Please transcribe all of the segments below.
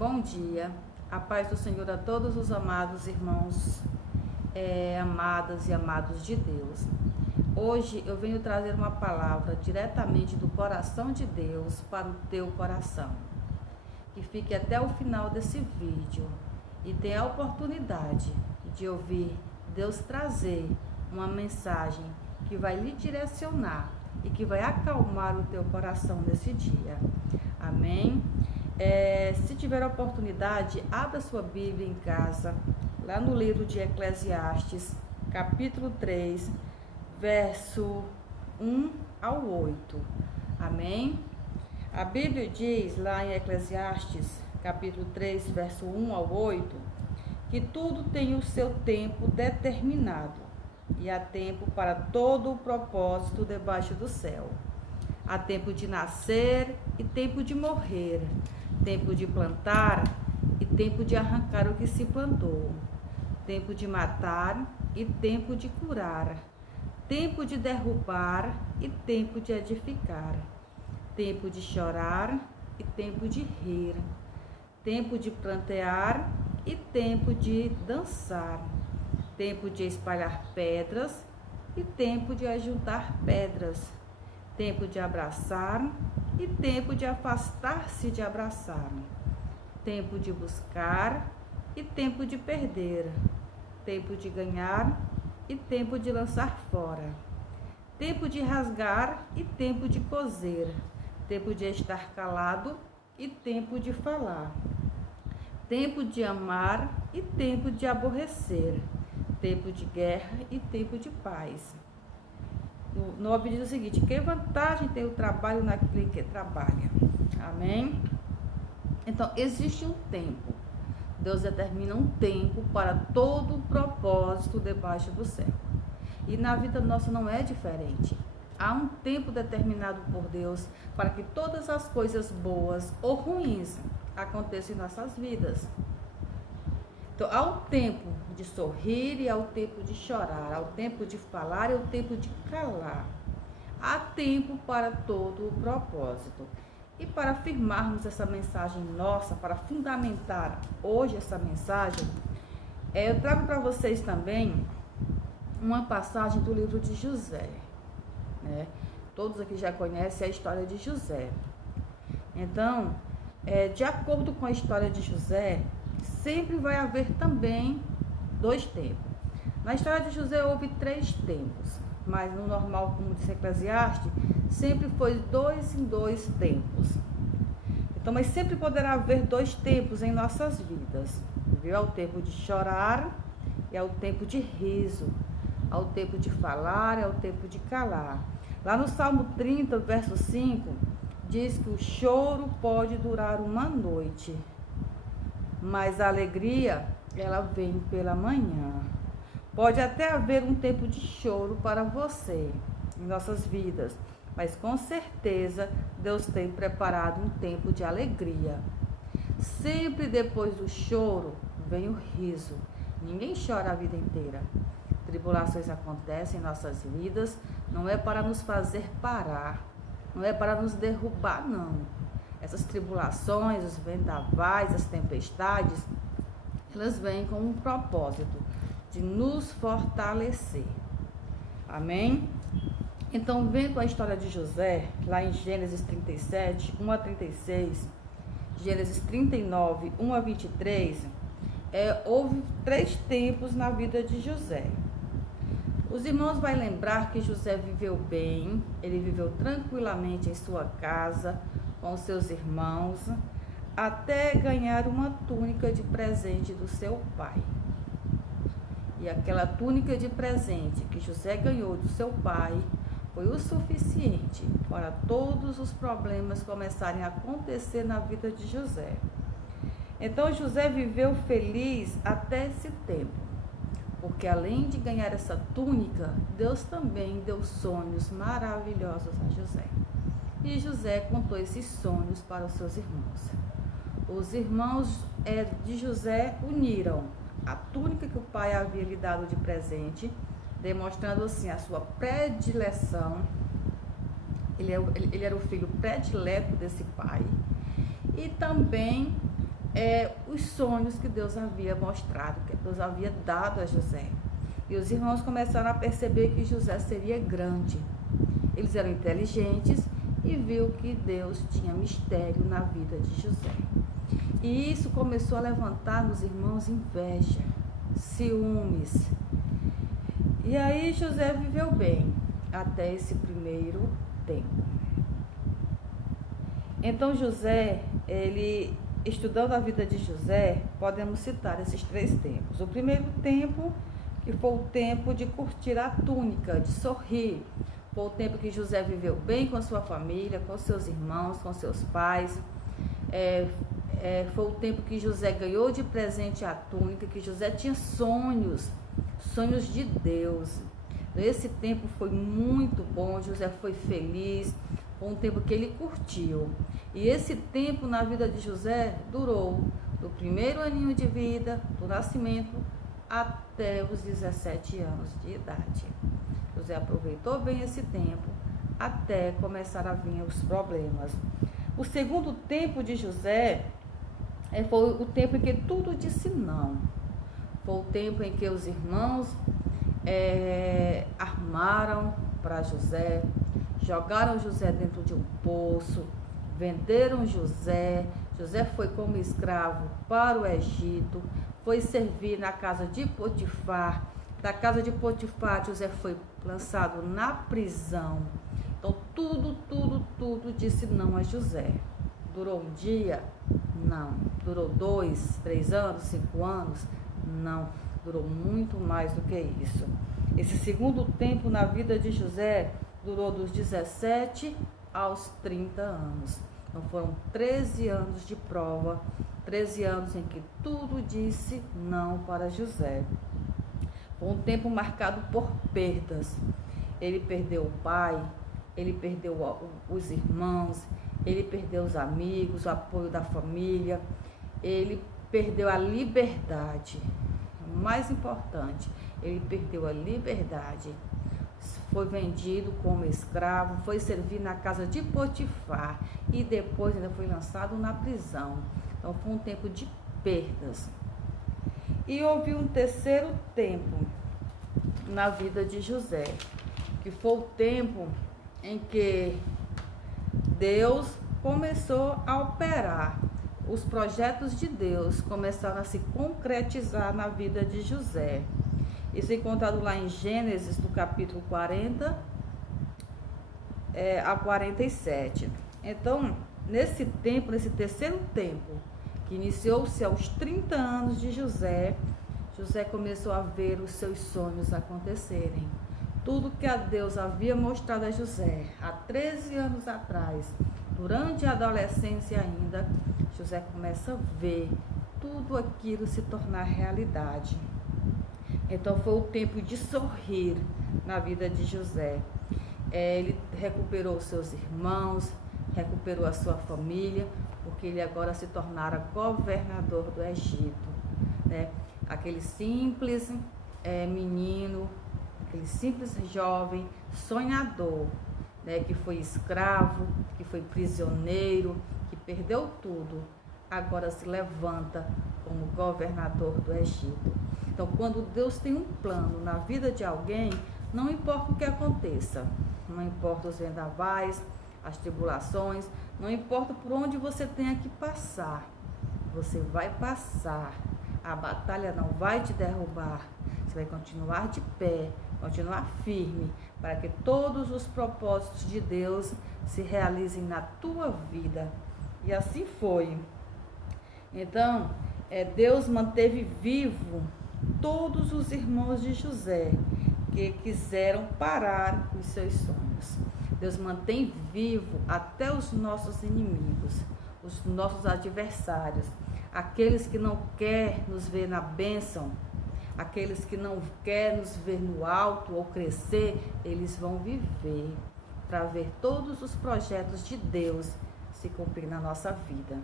Bom dia, a paz do Senhor a todos os amados irmãos, amadas e amados de Deus. Hoje eu venho trazer uma palavra diretamente do coração de Deus para o teu coração. Que fique até o final desse vídeo e tenha a oportunidade de ouvir Deus trazer uma mensagem que vai lhe direcionar e que vai acalmar o teu coração nesse dia. Amém? Se tiver a oportunidade, abra sua Bíblia em casa, lá no livro de Eclesiastes, capítulo 3, verso 1 ao 8. Amém? A Bíblia diz lá em Eclesiastes, capítulo 3, verso 1 ao 8, que tudo tem o seu tempo determinado, e há tempo para todo o propósito debaixo do céu. Há tempo de nascer e tempo de morrer, tempo de plantar e tempo de arrancar o que se plantou, tempo de matar e tempo de curar, tempo de derrubar e tempo de edificar, tempo de chorar e tempo de rir, tempo de plantear e tempo de dançar, tempo de espalhar pedras e tempo de ajuntar pedras, tempo de abraçar e tempo de afastar-se de abraçar, tempo de buscar e tempo de perder, tempo de ganhar e tempo de lançar fora, tempo de rasgar e tempo de coser, tempo de estar calado e tempo de falar, tempo de amar e tempo de aborrecer, tempo de guerra e tempo de paz. O 9 diz o seguinte: que vantagem tem o trabalho naquele que trabalha? Amém? Então, existe um tempo. Deus determina um tempo para todo o propósito debaixo do céu. E na vida nossa não é diferente. Há um tempo determinado por Deus para que todas as coisas boas ou ruins aconteçam em nossas vidas. Então, há o tempo de sorrir e há o tempo de chorar, há o tempo de falar e há o tempo de calar. Há tempo para todo o propósito. E para afirmarmos essa mensagem nossa, para fundamentar hoje essa mensagem, eu trago para vocês também uma passagem do livro de José. Todos aqui já conhecem a história de José. Então, de acordo com a história de José, sempre vai haver também dois tempos. Na história de José houve 3 tempos, mas no normal, como disse Eclesiastes, sempre foi 2 em 2 tempos. Então, mas sempre poderá haver 2 tempos em nossas vidas. Viu? Há o tempo de chorar e há o tempo de riso. Há o tempo de falar e há o tempo de calar. Lá no Salmo 30, verso 5, diz que o choro pode durar uma noite, mas a alegria, ela vem pela manhã. Pode até haver um tempo de choro para você em nossas vidas, mas com certeza Deus tem preparado um tempo de alegria. Sempre depois do choro vem o riso. Ninguém chora a vida inteira. Tribulações acontecem em nossas vidas, não é para nos fazer parar, não é para nos derrubar, não. Essas tribulações, os vendavais, as tempestades, elas vêm com um propósito de nos fortalecer. Amém? Então, vendo a história de José, lá em Gênesis 37, 1 a 36, Gênesis 39, 1 a 23, houve 3 tempos na vida de José. Os irmãos vão lembrar que José viveu bem, ele viveu tranquilamente em sua casa, com seus irmãos, até ganhar uma túnica de presente do seu pai. E aquela túnica de presente que José ganhou do seu pai foi o suficiente para todos os problemas começarem a acontecer na vida de José. Então José viveu feliz até esse tempo, porque além de ganhar essa túnica, Deus também deu sonhos maravilhosos a José. E José contou esses sonhos para os seus irmãos. Os irmãos de José uniram a túnica que o pai havia lhe dado de presente, demonstrando assim a sua predileção. Ele era o filho predileto desse pai. E também os sonhos que Deus havia mostrado, que Deus havia dado a José. E os irmãos começaram a perceber que José seria grande. Eles eram inteligentes e viu que Deus tinha mistério na vida de José. E isso começou a levantar nos irmãos inveja, ciúmes. E aí José viveu bem até esse primeiro tempo. Então José, estudando a vida de José, podemos citar esses 3 tempos. O primeiro tempo, que foi o tempo de curtir a túnica, de sorrir. Foi o tempo que José viveu bem com a sua família, com seus irmãos, com seus pais. Foi o tempo que José ganhou de presente a túnica, que José tinha sonhos de Deus. Esse tempo foi muito bom, José foi feliz, foi um tempo que ele curtiu. E esse tempo na vida de José durou do primeiro aninho de vida, do nascimento, até os 17 anos de idade. José aproveitou bem esse tempo, até começar a vir os problemas. O segundo tempo de José foi o tempo em que tudo disse não. Foi o tempo em que os irmãos armaram para José, jogaram José dentro de um poço, venderam José. José foi como escravo para o Egito, foi servir na casa de Potifar. Da casa de Potifar, José foi lançado na prisão. Então, tudo disse não a José. Durou um dia? Não. Durou 2, 3 anos, 5 anos? Não. Durou muito mais do que isso. Esse segundo tempo na vida de José durou dos 17 aos 30 anos. Então, foram 13 anos de prova, 13 anos em que tudo disse não para José. Foi um tempo marcado por perdas. Ele perdeu o pai, ele perdeu os irmãos, ele perdeu os amigos, o apoio da família, ele perdeu a liberdade. O mais importante, ele perdeu a liberdade. Foi vendido como escravo, foi servir na casa de Potifar e depois ainda foi lançado na prisão. Então foi um tempo de perdas. E houve um terceiro tempo na vida de José, que foi o tempo em que Deus começou a operar. Os projetos de Deus começaram a se concretizar na vida de José. Isso é encontrado lá em Gênesis, do capítulo 40 a 47. Então, nesse tempo, nesse terceiro tempo, que iniciou-se aos 30 anos de José, José começou a ver os seus sonhos acontecerem. Tudo que a Deus havia mostrado a José há 13 anos atrás, durante a adolescência ainda, José começa a ver tudo aquilo se tornar realidade. Então foi o tempo de sorrir na vida de José. Ele recuperou seus irmãos, recuperou a sua família, porque ele agora se tornara governador do Egito, né? Aquele simples menino, aquele simples jovem sonhador, né? Que foi escravo, que foi prisioneiro, que perdeu tudo, agora se levanta como governador do Egito. Então, quando Deus tem um plano na vida de alguém, não importa o que aconteça, não importa os vendavais, as tribulações, não importa por onde você tenha que passar, você vai passar. A batalha não vai te derrubar, você vai continuar de pé, continuar firme, para que todos os propósitos de Deus se realizem na tua vida. E assim foi. Então, Deus manteve vivo todos os irmãos de José que quiseram parar os seus sonhos. Deus mantém vivo até os nossos inimigos, os nossos adversários, aqueles que não querem nos ver na bênção, aqueles que não querem nos ver no alto ou crescer, eles vão viver para ver todos os projetos de Deus se cumprir na nossa vida.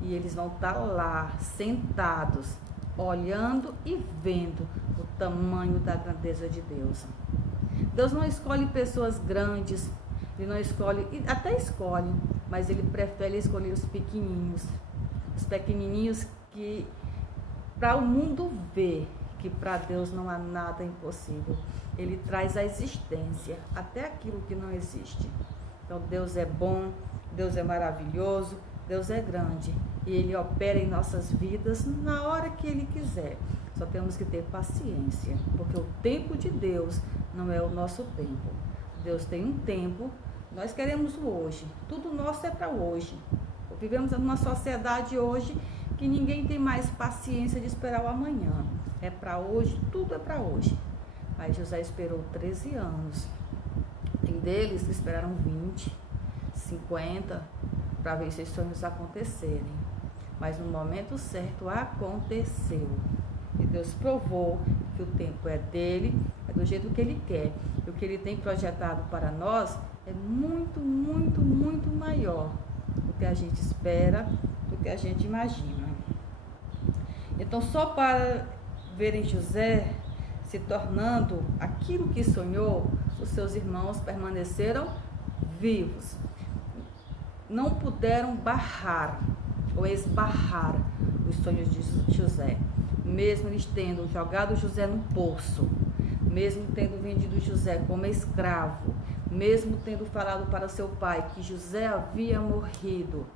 E eles vão estar lá, sentados, olhando e vendo o tamanho da grandeza de Deus. Deus não escolhe pessoas grandes, Ele não escolhe, até escolhe, mas Ele prefere escolher os pequenininhos, os pequenininhos que para o mundo ver que para Deus não há nada impossível. Ele traz à existência até aquilo que não existe. Então Deus é bom, Deus é maravilhoso, Deus é grande e Ele opera em nossas vidas na hora que Ele quiser. Só temos que ter paciência, porque o tempo de Deus não é o nosso tempo. Deus tem um tempo, nós queremos o hoje, tudo nosso é para hoje. Vivemos numa sociedade hoje que ninguém tem mais paciência de esperar o amanhã. É para hoje, tudo é para hoje. Aí José esperou 13 anos. Tem deles que esperaram 20, 50, para ver esses sonhos acontecerem. Mas no momento certo aconteceu. E Deus provou que o tempo é dele, é do jeito que ele quer. E o que ele tem projetado para nós é muito, muito, muito maior do que a gente espera, do que a gente imagina. Então, só para verem José se tornando aquilo que sonhou, os seus irmãos permaneceram vivos. Não puderam barrar ou esbarrar os sonhos de José. Mesmo eles tendo jogado José no poço, mesmo tendo vendido José como escravo, mesmo tendo falado para seu pai que José havia morrido,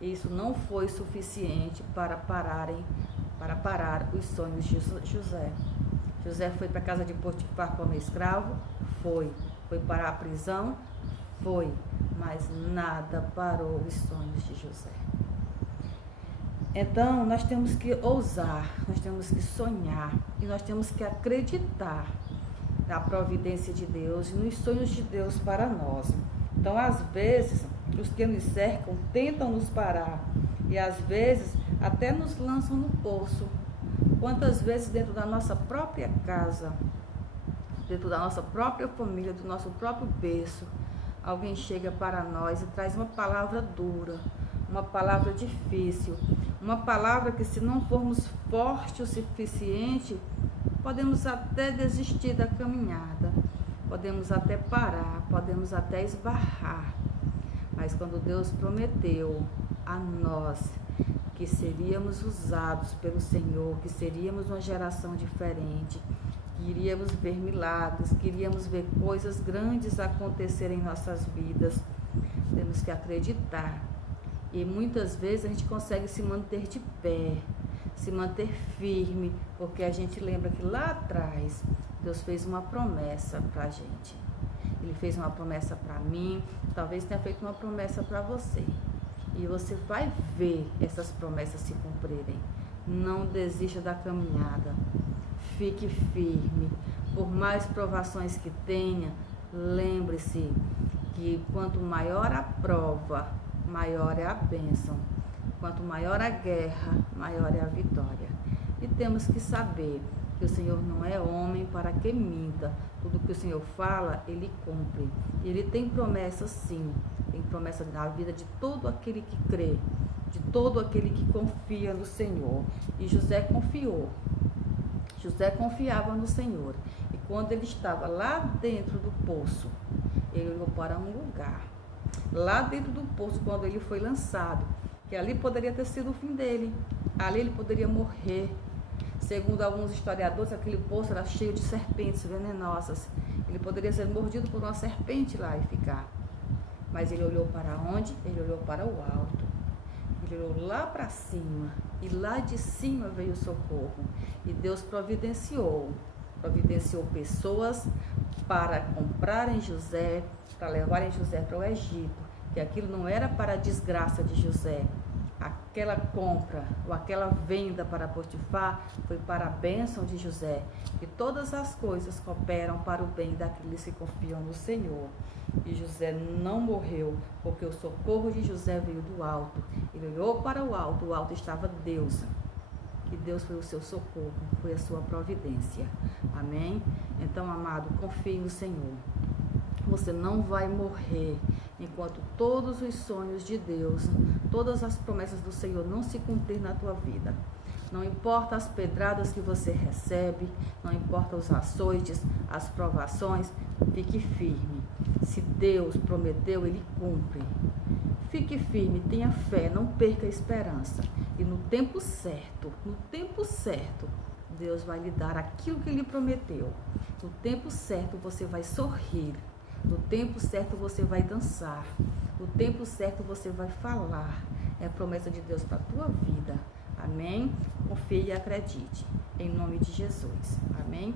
isso não foi suficiente para parar os sonhos de José. José foi para a casa de Potifar como escravo? Foi. Foi para a prisão? Foi. Mas nada parou os sonhos de José. Então, nós temos que ousar, nós temos que sonhar e nós temos que acreditar na providência de Deus e nos sonhos de Deus para nós. Então, às vezes, os que nos cercam tentam nos parar e às vezes até nos lançam no poço. Quantas vezes dentro da nossa própria casa, dentro da nossa própria família, do nosso próprio berço, alguém chega para nós e traz uma palavra dura, uma palavra difícil, uma palavra que, se não formos fortes o suficiente, podemos até desistir da caminhada, podemos até parar, podemos até esbarrar. Mas quando Deus prometeu a nós que seríamos usados pelo Senhor, que seríamos uma geração diferente, que iríamos ver milagres, que iríamos ver coisas grandes acontecerem em nossas vidas, temos que acreditar. E muitas vezes a gente consegue se manter de pé, se manter firme, porque a gente lembra que lá atrás Deus fez uma promessa para a gente. Ele fez uma promessa para mim, talvez tenha feito uma promessa para você. E você vai ver essas promessas se cumprirem. Não desista da caminhada. Fique firme. Por mais provações que tenha, lembre-se que quanto maior a prova, maior é a bênção. Quanto maior a guerra, maior é a vitória. E temos que saber que o Senhor não é homem para que minta. Tudo que o Senhor fala, Ele cumpre. E Ele tem promessa, sim. Tem promessa na vida de todo aquele que crê, de todo aquele que confia no Senhor. E José confiou. José confiava no Senhor. E quando ele estava lá dentro do poço, ele olhou para um lugar. Lá dentro do poço, quando ele foi lançado, que ali poderia ter sido o fim dele. Ali ele poderia morrer. Segundo alguns historiadores, aquele poço era cheio de serpentes venenosas. Ele poderia ser mordido por uma serpente lá e ficar. Mas ele olhou para onde? Ele olhou para o alto. Ele olhou lá para cima. E lá de cima veio o socorro. E Deus providenciou pessoas para comprarem José, para levarem José para o Egito. Que aquilo não era para a desgraça de José. Aquela compra ou aquela venda para Potifar foi para a bênção de José. E todas as coisas cooperam para o bem daqueles que confiam no Senhor. E José não morreu, porque o socorro de José veio do alto. Ele olhou para o alto estava Deus. E Deus foi o seu socorro, foi a sua providência. Amém? Então, amado, confie no Senhor. Você não vai morrer enquanto todos os sonhos de Deus, todas as promessas do Senhor não se cumprir na tua vida. Não importa as pedradas que você recebe, não importa os açoites, as provações, fique firme. Se Deus prometeu, Ele cumpre. Fique firme, tenha fé, não perca a esperança. E no tempo certo, Deus vai lhe dar aquilo que Ele prometeu. No tempo certo você vai sorrir. No tempo certo você vai dançar. No tempo certo você vai falar. É a promessa de Deus para a tua vida. Amém? Confie e acredite. Em nome de Jesus. Amém?